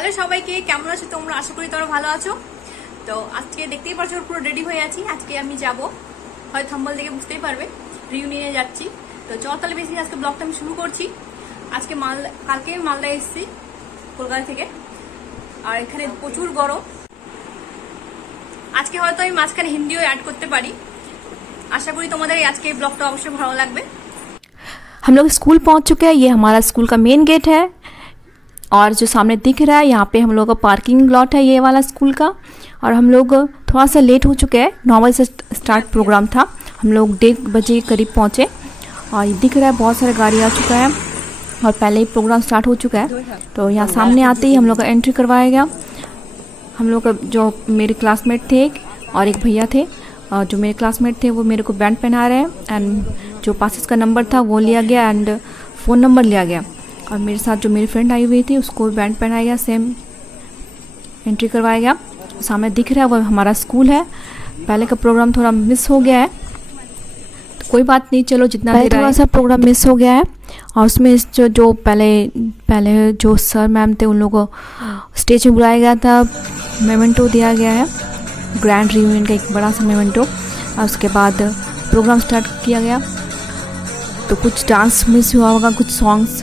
Hello সবাইকে, কেমন আছো তোমরা? আশা করি তোমরা ভালো আছো। তো আজকে দেখতেই পারছো পুরো রেডি হয়ে আছি। আজকে আমি যাব, হয় থাম্বনেল দেখে বুঝতেই পারবে, রিউনিয়নে যাচ্ছি। তো চল তাহলে বেশি আজকে ব্লগটা আমি শুরু করছি। আজকে কালকে মালদা এসেছি কলকাতা থেকে, আর এখানে প্রচুর গরম। আজকে হয়তো আমি মাঝখানে হিন্দিও অ্যাড করতে পারি। আশা করি তোমাদের আজকে এই ব্লগটা অবশ্যই ভালো লাগবে। हम लोग स्कूल पहुंच चुके हैं। ये हमारा स्कूल का मेन गेट है और जो सामने दिख रहा है यहाँ पे हम लोग का पार्किंग लॉट है, ये वाला स्कूल का। और हम लोग थोड़ा सा लेट हो चुके हैं, 9 बजे से स्टार्ट प्रोग्राम था। हम लोग 1:30 बजे करीब पहुँचे और ये दिख रहा है बहुत सारे गाड़ी आ चुका है और पहले ही प्रोग्राम स्टार्ट हो चुका है। तो यहाँ सामने आते ही हम लोग का एंट्री करवाया गया। हम लोग का जो मेरे क्लासमेट थे और एक भैया थे, जो मेरे क्लासमेट थे वो मेरे को बैंड पहना रहे हैं एंड जो पासेस का नंबर था वो लिया गया एंड फ़ोन नंबर लिया गया। और मेरे साथ जो मेरी फ्रेंड आई हुई थी उसको बैंड पहनाया गया, सेम एंट्री करवाया गया। सामने दिख रहा है वो हमारा स्कूल है। पहले का प्रोग्राम थोड़ा मिस हो गया है, तो कोई बात नहीं, चलो जितना थोड़ा सा प्रोग्राम मिस हो गया है। और उसमें जो पहले जो सर मैम थे उन लोगों को स्टेज में बुलाया गया था, मेमेंटो दिया गया है, ग्रैंड रियूनियन का एक बड़ा सा मेमेंटो। और उसके बाद प्रोग्राम स्टार्ट किया गया। तो कुछ डांस मिस हुआ होगा, कुछ सॉन्ग्स।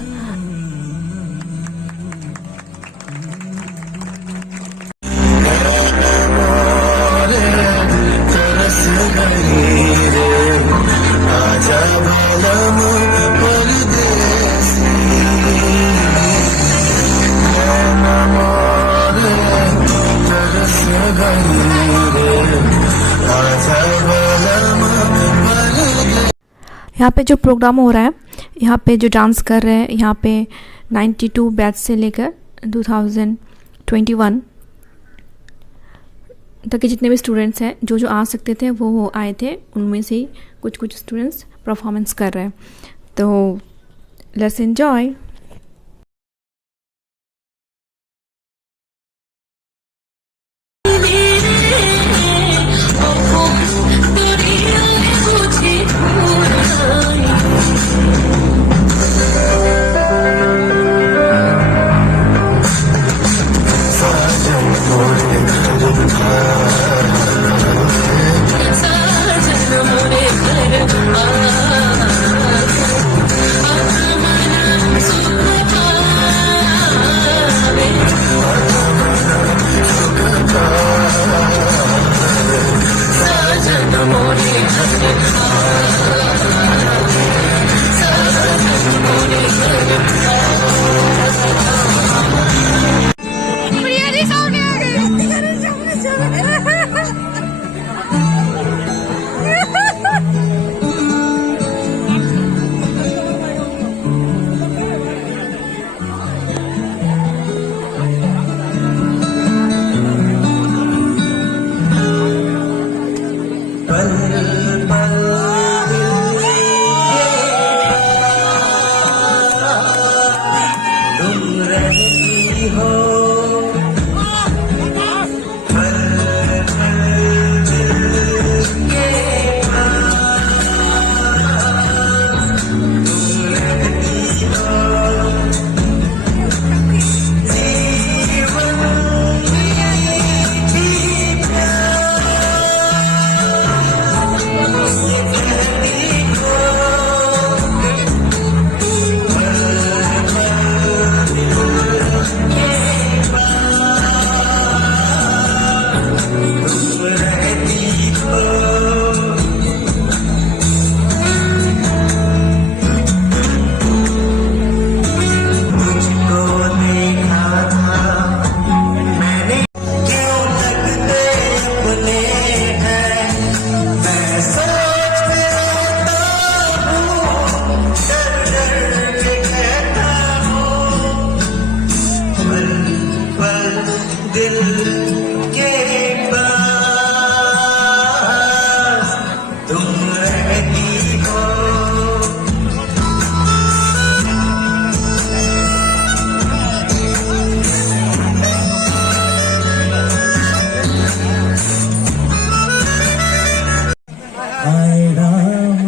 यहाँ पे जो प्रोग्राम हो रहा है, यहाँ पे जो डांस कर रहे हैं, यहाँ पे 92 बैच से लेकर 2021 तक के जितने भी स्टूडेंट्स हैं जो आ सकते थे वो आए थे। उनमें से ही कुछ स्टूडेंट्स परफॉर्मेंस कर रहे हैं। तो लेट्स एंजॉय।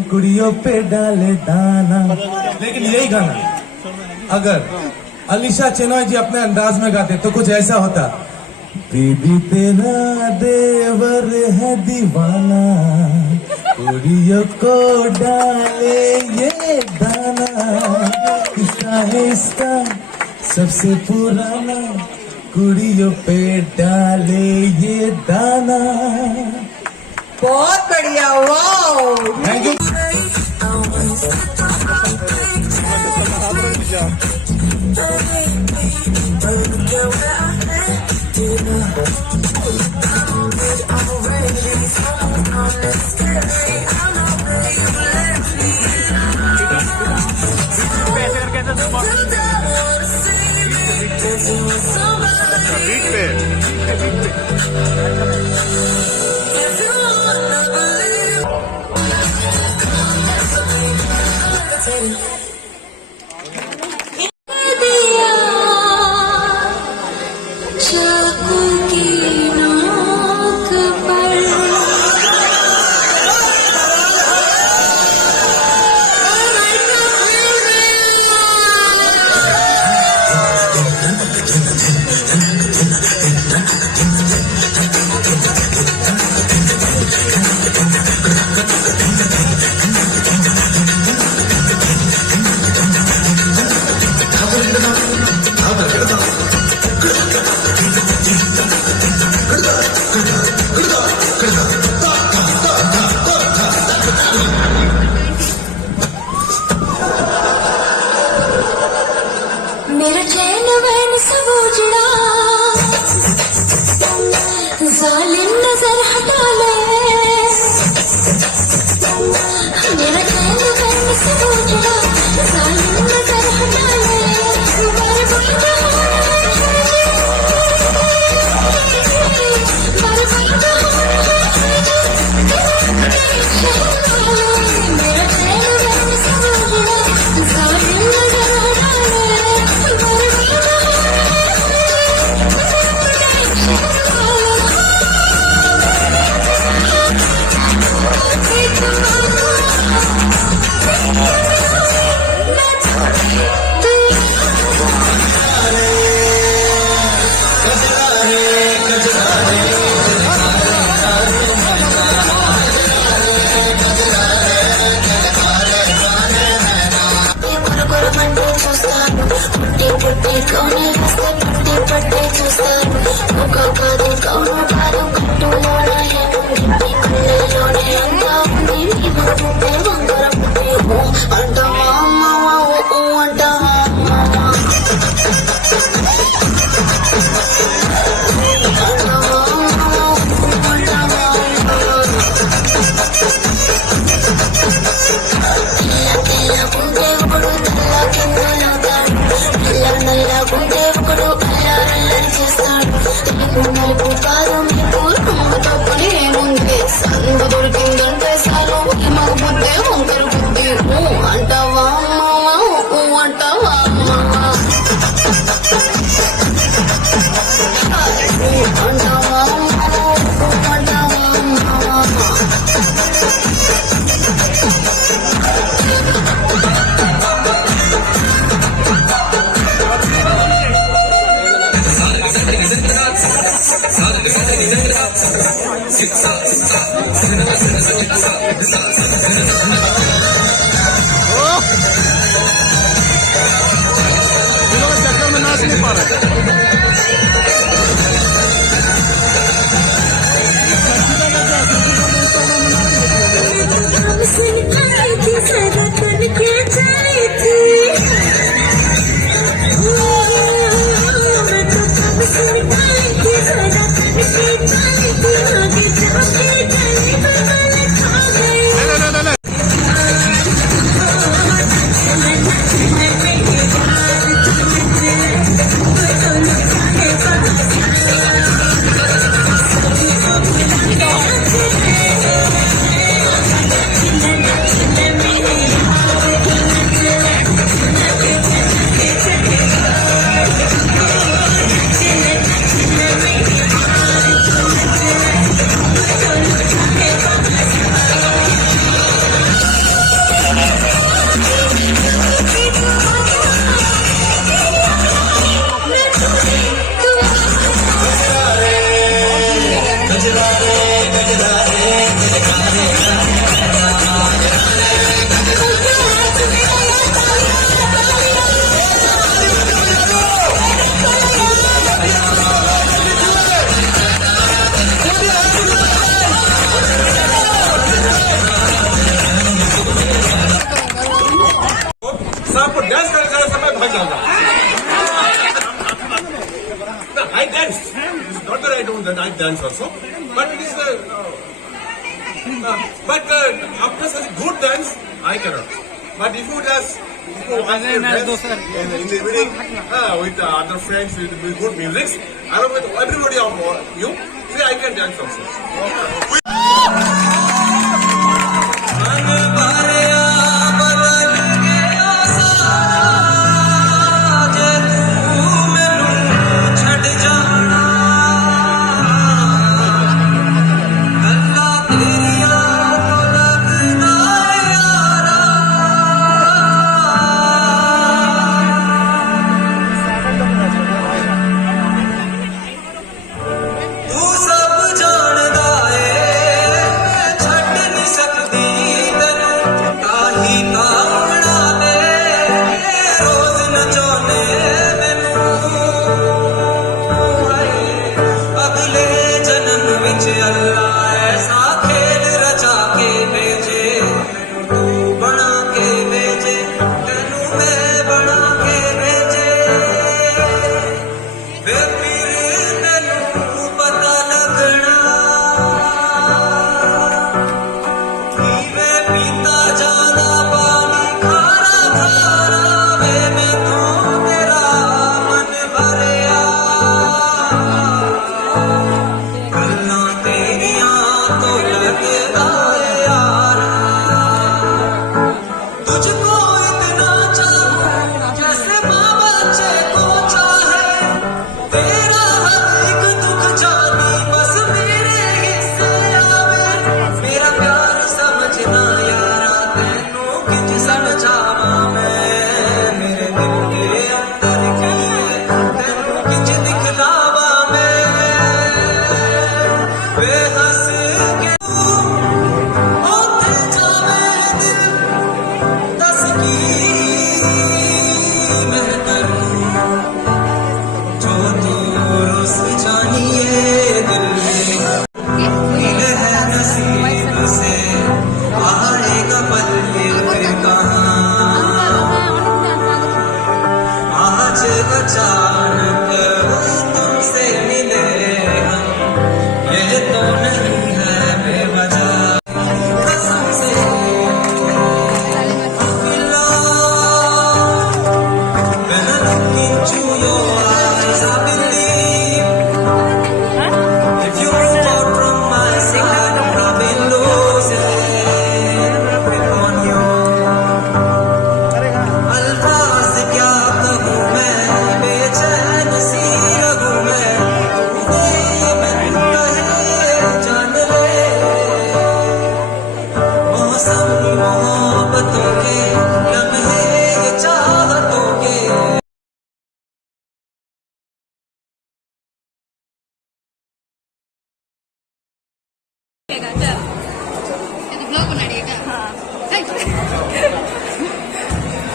कुड़ियों पे डाले दाना, लेकिन यही गाना अगर अलीशा चेनॉय जी अपने अंदाज में गाते तो कुछ ऐसा होता। बेबी तेरा देवर है दीवाना, कुड़ियों को डाले ये दाना, इसका है इसका सबसे पुराना, कुड़ियों पे डाले ये दाना। बहुत बढ़िया, वाओ। Thank you. चाकू की नोक पर मेरा चैन वैन सब उजड़ा, जालिम नजर हटा ले। मेरा चैन वैन सब उजड़ा, जालिम नजर हटा ले। बर्बाद मेरा चैन वैन सब उजड़ा, जालिम नजर हटा कौने हंसे पट्टे पट्टे చూస్తాను ఒక కాదు కౌను కాదు కట్టు లోడే గిట్టి కుల్లే లోడే అంతా ఉంది నీ పుట్టే వంగర పుట్టే అంటావా మావా ఓ అంటావా మావా అంటావా మావా ఓ అంటావా తెల్ల పుట్టే ఒకడు తెల్ల కిందలో నల్ల గుండె ఒకడు అల్లారల్లరి చేస్తాడు. తెలుగు నలుపు కారం నీకు రంగు తప్పునే ముందే సందు దొరికిందంటే సాలు మగ బుద్ధే వంకర బుద్ధి ఊ అంటావా మావా ఊ అంటావా మావా అంటావా మావా ఊ అంటావా మావా चक्कर में नाच नहीं पा रहे। don't that I dance also, but it is after such good dance, I cannot. But if you dance, in the evening with other friends with good music, along with everybody of you, see I can dance also.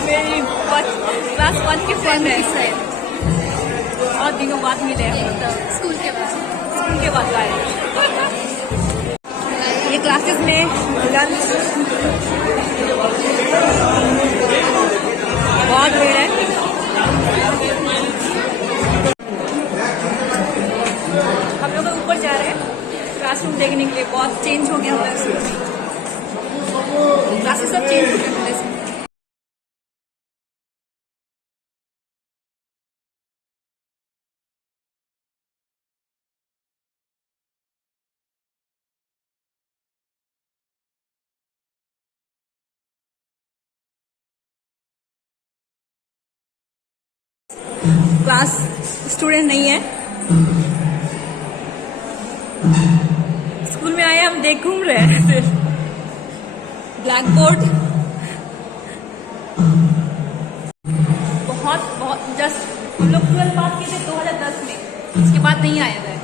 मेरी class 1 की friend है, बहुत दिनों बाद मिले हैं, school के बाद आए। ये क्लासेस में लंच बहुत भीड़ है। हम लोग ऊपर जा रहे हैं क्लासरूम देखने के लिए। बहुत चेंज हो गया हमारा स्कूल, क्लासेस सब चेंज हो गए पहले से। क्लास स्टूडेंट नहीं है, स्कूल में आए हम देख घूम रहे हैं सिर्फ ब्लैक बोर्ड। बहुत जस्ट हम लोग 12 पास किए थे 2010 में, उसके बाद नहीं आए हुए।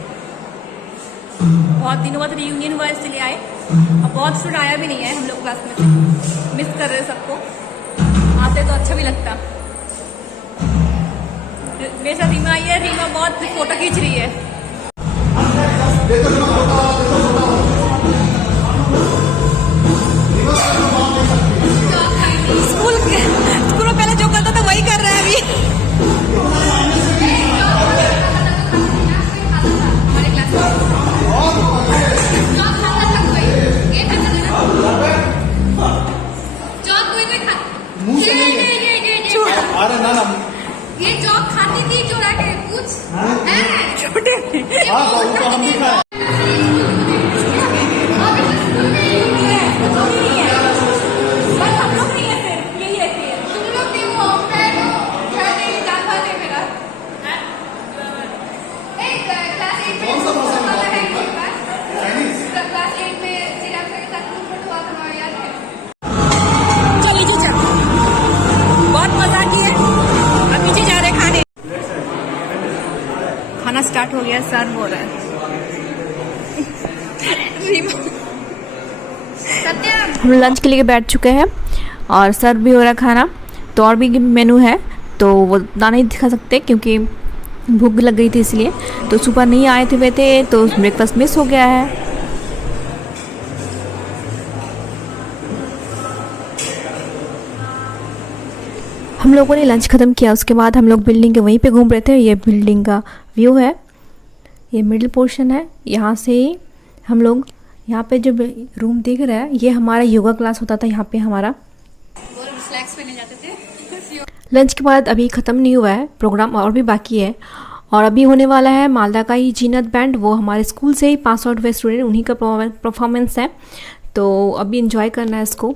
बहुत दिनों बाद रियूनियन हुआ इसलिए आए। अब बहुत स्टूडेंट आया भी नहीं है हम लोग क्लास में से, मिस कर रहे सबको। आते तो अच्छा भी लगता। मेरे साथ रीमा आई है, रीमा बहुत फोटो खींच रही है। स्कूल में पहले जो करता था वही कर रहा है अभी। हमारे क्लास छोटे चल नीचे चल, बहुत मजा किए। अब नीचे जा रहे खाने। खाना स्टार्ट हो गया, सर्व हो रहा है। हम लंच के लिए बैठ चुके हैं और सर्व भी हो रहा है खाना। तो और भी मेनू है, तो वो ना नहीं दिखा सकते क्योंकि भूख लग गई थी इसलिए। तो सुबह नहीं आए थे तो ब्रेकफास्ट मिस हो गया है। हम लोगों ने लंच ख़त्म किया, उसके बाद हम लोग बिल्डिंग के वहीं पे घूम रहे थे। ये बिल्डिंग का व्यू है, ये मिडिल पोर्शन है। यहाँ से ही हम लोग, यहाँ पे जो रूम दिख रहा है ये हमारा योगा क्लास होता था यहाँ पे हमारा। लंच के बाद अभी ख़त्म नहीं हुआ है प्रोग्राम, और भी बाकी है। और अभी होने वाला है मालदा का ही जीनत बैंड, वो हमारे स्कूल से ही पास आउट हुए स्टूडेंट, उन्हीं का परफॉर्मेंस है। तो अभी इंजॉय करना है इसको।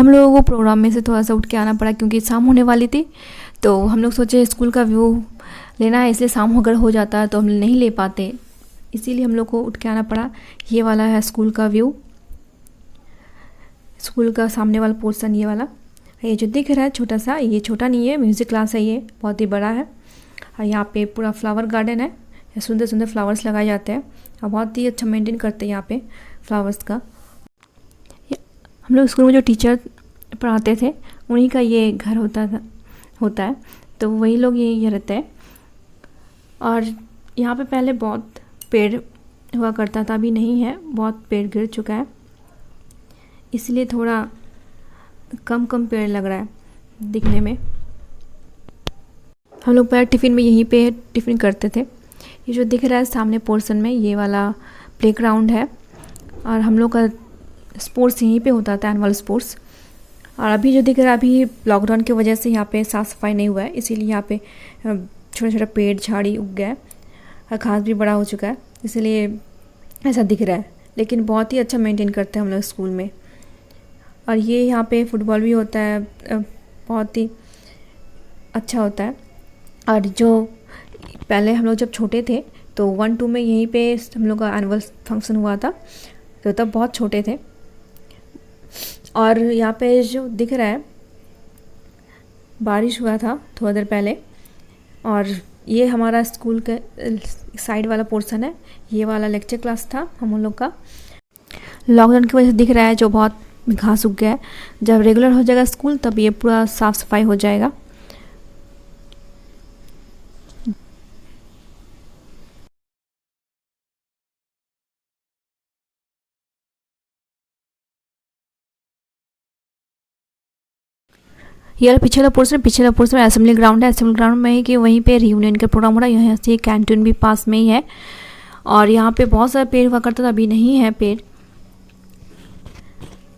हम लोगों को प्रोग्राम में से थोड़ा सा उठ के आना पड़ा क्योंकि शाम होने वाली थी। तो हम लोग सोचे स्कूल का व्यू लेना है, इसलिए शाम अगर हो जाता है तो हम नहीं ले पाते, इसीलिए हम लोग को उठ के आना पड़ा। ये वाला है स्कूल का व्यू, स्कूल का सामने वाला पोर्शन ये वाला। ये जो दिख रहा है छोटा सा, ये छोटा नहीं है, म्यूज़िक क्लास है, ये बहुत ही बड़ा है। और यहाँ पे पूरा फ्लावर गार्डन है, सुंदर सुंदर फ्लावर्स लगाए जाते हैं और बहुत ही अच्छा मेंटेन करते हैं यहाँ पे फ्लावर्स का। हम लोग स्कूल में जो टीचर पढ़ाते थे उन्हीं का ये घर होता है, तो वही लोग ये रहते हैं। और यहाँ पे पहले बहुत पेड़ हुआ करता था, अभी नहीं है, बहुत पेड़ गिर चुका है, इसलिए थोड़ा कम पेड़ लग रहा है दिखने में। हम लोग पहले टिफ़िन में यहीं पे टिफ़िन करते थे। ये जो दिख रहा है सामने पोर्शन में, ये वाला प्लेग्राउंड है और हम लोग का स्पोर्ट्स यहीं पे होता था, एनुअल स्पोर्ट्स। और अभी जो दिख रहा है, अभी लॉकडाउन की वजह से यहाँ पे साफ़ सफाई नहीं हुआ है, इसीलिए यहाँ पे छोटा छोटा पेड़ झाड़ी उग गया है और घास भी बड़ा हो चुका है, इसलिए ऐसा दिख रहा है। लेकिन बहुत ही अच्छा मेंटेन करते हैं हम लोग स्कूल में। और ये यहाँ पे फुटबॉल भी होता है, बहुत ही अच्छा होता है। और जो पहले हम लोग जब छोटे थे तो 1-2 में यहीं पे हम लोग का एनुअल फंक्शन हुआ था, तो तब बहुत छोटे थे। और यहाँ पे जो दिख रहा है, बारिश हुआ था थोड़ा देर पहले, और ये हमारा स्कूल के साइड वाला पोर्शन है। ये वाला लेक्चर क्लास था हम लोग का। लॉकडाउन की वजह से दिख रहा है जो बहुत घास उग गया है। जब रेगुलर हो जाएगा स्कूल तब ये पूरा साफ़ सफाई हो जाएगा। ये पिछला पोर्शन असेंबली ग्राउंड है। असेंबली ग्राउंड में ही कि वहीं पे रियूनियन का प्रोग्राम हो रहा है। यहाँ से कैंटीन भी पास में ही है और यहाँ पे बहुत सारा पेड़ हुआ करता था, अभी नहीं है पेड़।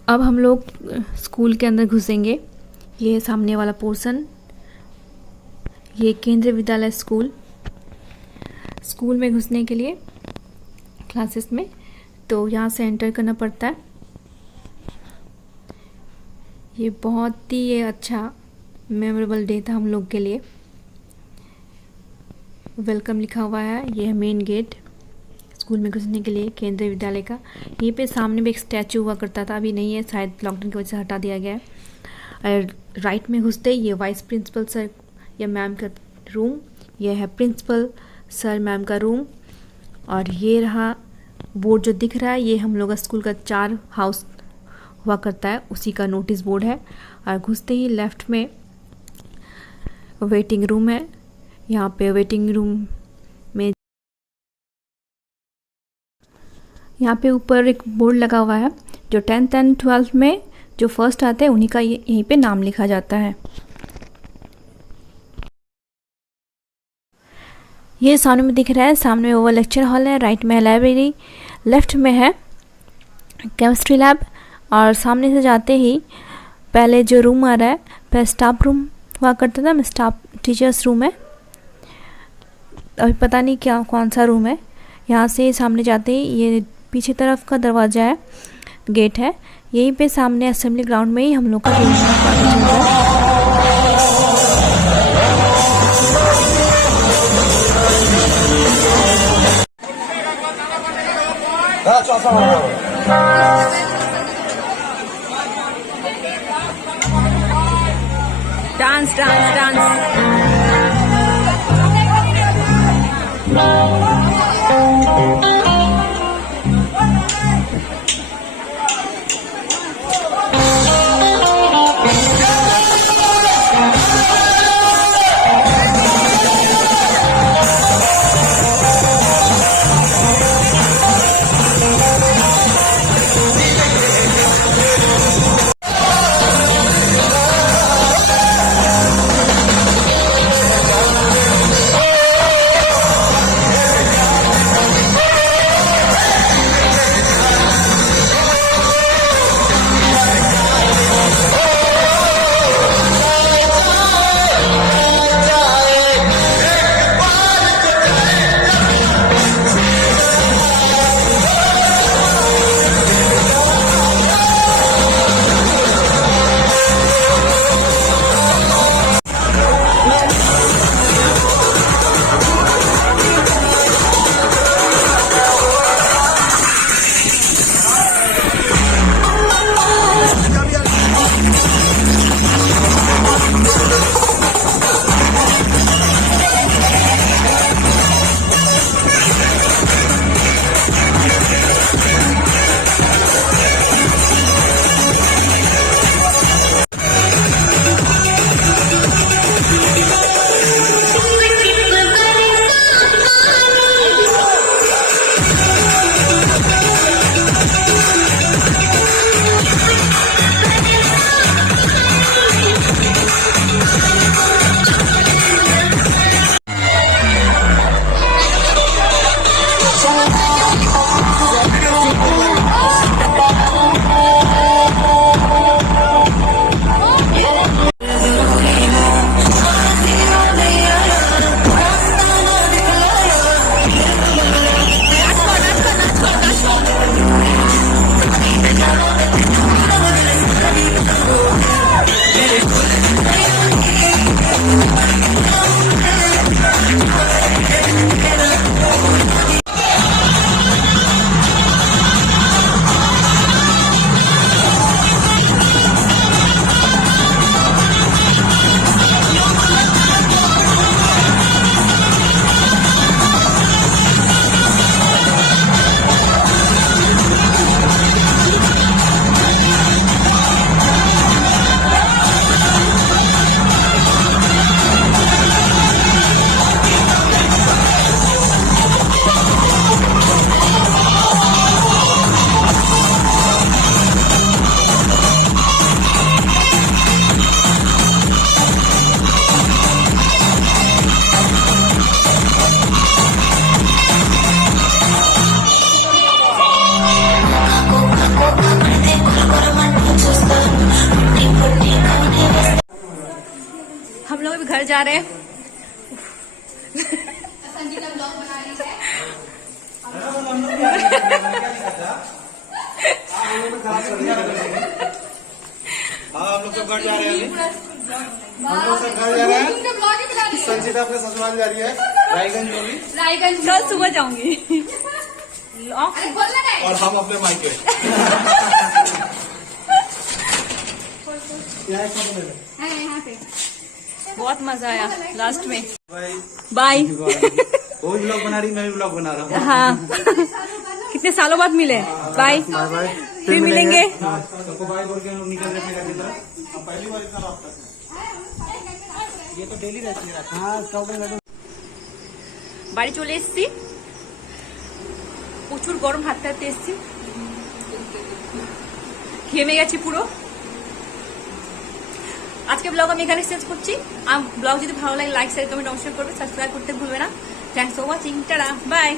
अब हम लोग स्कूल के अंदर घुसेंगे। ये सामने वाला पोर्शन, ये केंद्रीय विद्यालय स्कूल में घुसने के लिए क्लासेस में तो यहाँ से एंटर करना पड़ता है। ये बहुत ही अच्छा मेमोरेबल डे था हम लोग के लिए। वेलकम लिखा हुआ है, ये है मेन गेट स्कूल में घुसने के लिए केंद्रीय विद्यालय का। यहीं पे सामने भी एक स्टैचू हुआ करता था, अभी नहीं है, शायद लॉकडाउन की वजह से हटा दिया गया है। और राइट में घुसते ही ये वाइस प्रिंसिपल सर या मैम का रूम, ये है प्रिंसिपल सर मैम का रूम। और ये रहा बोर्ड जो दिख रहा है, ये हम लोग का स्कूल का 4 हाउस हुआ करता है, उसी का नोटिस बोर्ड है। और घुसते ही लेफ़्ट में वेटिंग रूम है। यहाँ पे वेटिंग रूम में यहाँ पे ऊपर एक बोर्ड लगा हुआ है, जो 10th एंड 12th में जो फर्स्ट आते हैं उन्हीं का यहीं पे नाम लिखा जाता है। ये सामने में दिख रहा है, सामने में वो लेक्चर हॉल है, राइट में है लाइब्रेरी, लेफ्ट में है केमिस्ट्री लैब। और सामने से जाते ही पहले जो रूम आ रहा है, पहले स्टाफ रूम हुआ करता था, स्टाफ टीचर्स रूम है, अभी पता नहीं क्या कौन सा रूम है। यहाँ से सामने जाते ही ये पीछे तरफ का दरवाज़ा है, गेट है, यहीं पे सामने असेंबली ग्राउंड में ही हम लोग का चल रहा है। डांस डांस डांस हम लोग अभी घर जा रहे हैं। हाँ हम लोग सब घर जा रहे हैं अभी। हम लोग सब घर जा रहे हैं। संजीता अपने ससुराल जा रही है रायगंज में भी। कल सुबह जाऊंगी। और हम अपने मायके। बहुत मजा आया लास्ट में। भाई बाय। वो भी ब्लॉग बना रही, मैं भी ब्लॉग बना रहा हूँ। हाँ कितने सालों बाद मिले। बाय। Bye bye. फिर मिलेंगे। सबको बाय बोल के हम लोग निकल रहे हैं घर की तरफ। अब पहली बार इतना रास्ता है। ये तो डेली रहती है। हाँ स्काउटिंग বাড়ি চলে এসেছি, প্রচুর গরম, হাতে হাতে এসেছি, ঘেমে গেছি পুরো। আজকে ব্লগ আমি এখানে শেষ করছি। ব্লগ যদি ভালো লাগে লাইক শেয়ার কমেন্ট অবশ্যই করবে, সাবস্ক্রাইব করতে ভুলবে না। Thanks for watching, tata bye.